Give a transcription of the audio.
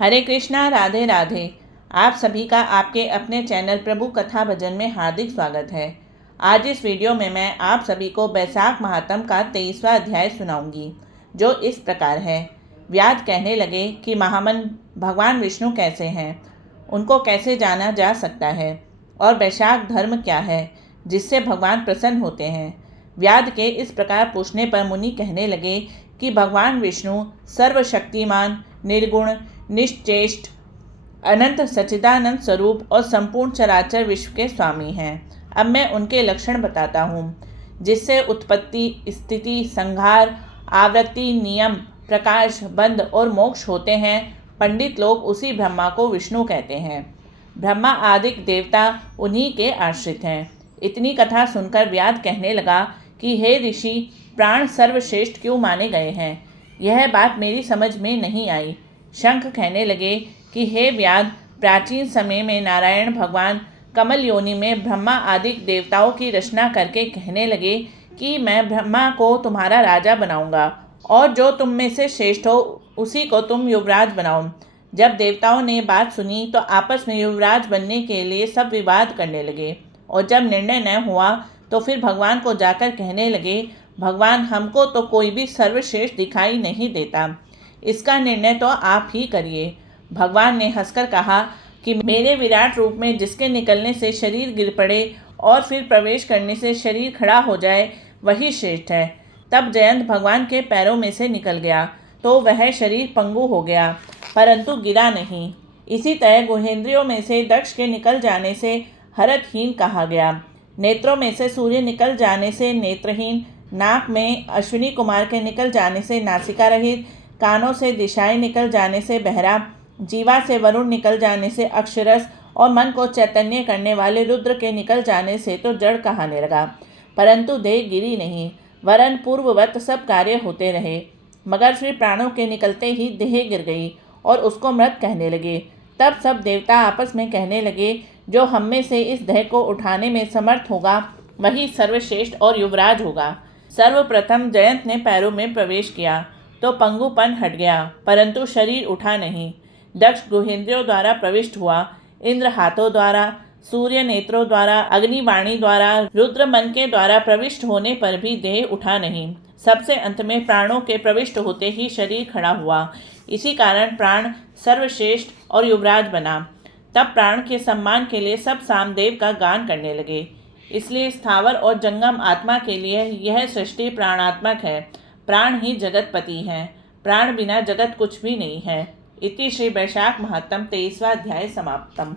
हरे कृष्णा, राधे राधे। आप सभी का आपके अपने चैनल प्रभु कथा भजन में हार्दिक स्वागत है। आज इस वीडियो में मैं आप सभी को बैसाख महात्म का 23वां अध्याय सुनाऊंगी, जो इस प्रकार है। व्याध कहने लगे कि महामन भगवान विष्णु कैसे हैं, उनको कैसे जाना जा सकता है, और बैसाख धर्म क्या है जिससे भगवान प्रसन्न होते हैं। व्याध के इस प्रकार पूछने पर मुनि कहने लगे कि भगवान विष्णु सर्वशक्तिमान, निर्गुण, निश्चेष्ट, अनंत सच्चिदानंद स्वरूप और संपूर्ण चराचर विश्व के स्वामी हैं। अब मैं उनके लक्षण बताता हूँ, जिससे उत्पत्ति, स्थिति, संहार, आवृत्ति, नियम, प्रकाश, बंध और मोक्ष होते हैं। पंडित लोग उसी ब्रह्मा को विष्णु कहते हैं। ब्रह्मा आदि देवता उन्हीं के आश्रित हैं। इतनी कथा सुनकर व्याध कहने लगा कि हे ऋषि, प्राण सर्वश्रेष्ठ क्यों माने गए हैं? यह बात मेरी समझ में नहीं आई। शंख कहने लगे कि हे व्याध, प्राचीन समय में नारायण भगवान कमल योनि में ब्रह्मा आदि देवताओं की रचना करके कहने लगे कि मैं ब्रह्मा को तुम्हारा राजा बनाऊंगा और जो तुम में से श्रेष्ठ हो उसी को तुम युवराज बनाओ। जब देवताओं ने बात सुनी तो आपस में युवराज बनने के लिए सब विवाद करने लगे, और जब निर्णय न हुआ तो फिर भगवान को जाकर कहने लगे, भगवान, हमको तो कोई भी सर्वश्रेष्ठ दिखाई नहीं देता, इसका निर्णय तो आप ही करिए। भगवान ने हंसकर कहा कि मेरे विराट रूप में जिसके निकलने से शरीर गिर पड़े और फिर प्रवेश करने से शरीर खड़ा हो जाए, वही श्रेष्ठ है। तब जयंत भगवान के पैरों में से निकल गया तो वह शरीर पंगु हो गया, परंतु गिरा नहीं। इसी तरह गुहेंद्रियों में से दक्ष के निकल जाने से हरतहीन कहा गया, नेत्रों में से सूर्य निकल जाने से नेत्रहीन, नाक में अश्विनी कुमार के निकल जाने से नासिका रहित, कानों से दिशाएं निकल जाने से बहरा, जीवा से वरुण निकल जाने से अक्षरस, और मन को चैतन्य करने वाले रुद्र के निकल जाने से तो जड़ कहाने लगा, परंतु देह गिरी नहीं, वरन पूर्ववत सब कार्य होते रहे। मगर फिर प्राणों के निकलते ही देह गिर गई और उसको मृत कहने लगे। तब सब देवता आपस में कहने लगे, जो हम में से इस देह को उठाने में समर्थ होगा वही सर्वश्रेष्ठ और युवराज होगा। सर्वप्रथम जयंत ने पैरों में प्रवेश किया तो पंगुपन हट गया, परंतु शरीर उठा नहीं। दक्ष गुहेंद्रियों द्वारा प्रविष्ट हुआ, इंद्र हाथों द्वारा, सूर्य नेत्रों द्वारा, अग्नि वाणी द्वारा, रुद्र मन के द्वारा प्रविष्ट होने पर भी देह उठा नहीं। सबसे अंत में प्राणों के प्रविष्ट होते ही शरीर खड़ा हुआ। इसी कारण प्राण सर्वश्रेष्ठ और युवराज बना। तब प्राण के सम्मान के लिए सब सामदेव का गान करने लगे। इसलिए स्थावर और जंगम आत्मा के लिए यह सृष्टि प्राणात्मक है। प्राण ही जगतपति हैं। प्राण बिना जगत कुछ भी नहीं है। इति श्री बैशाख महात्म 23वां अध्याय समाप्तम।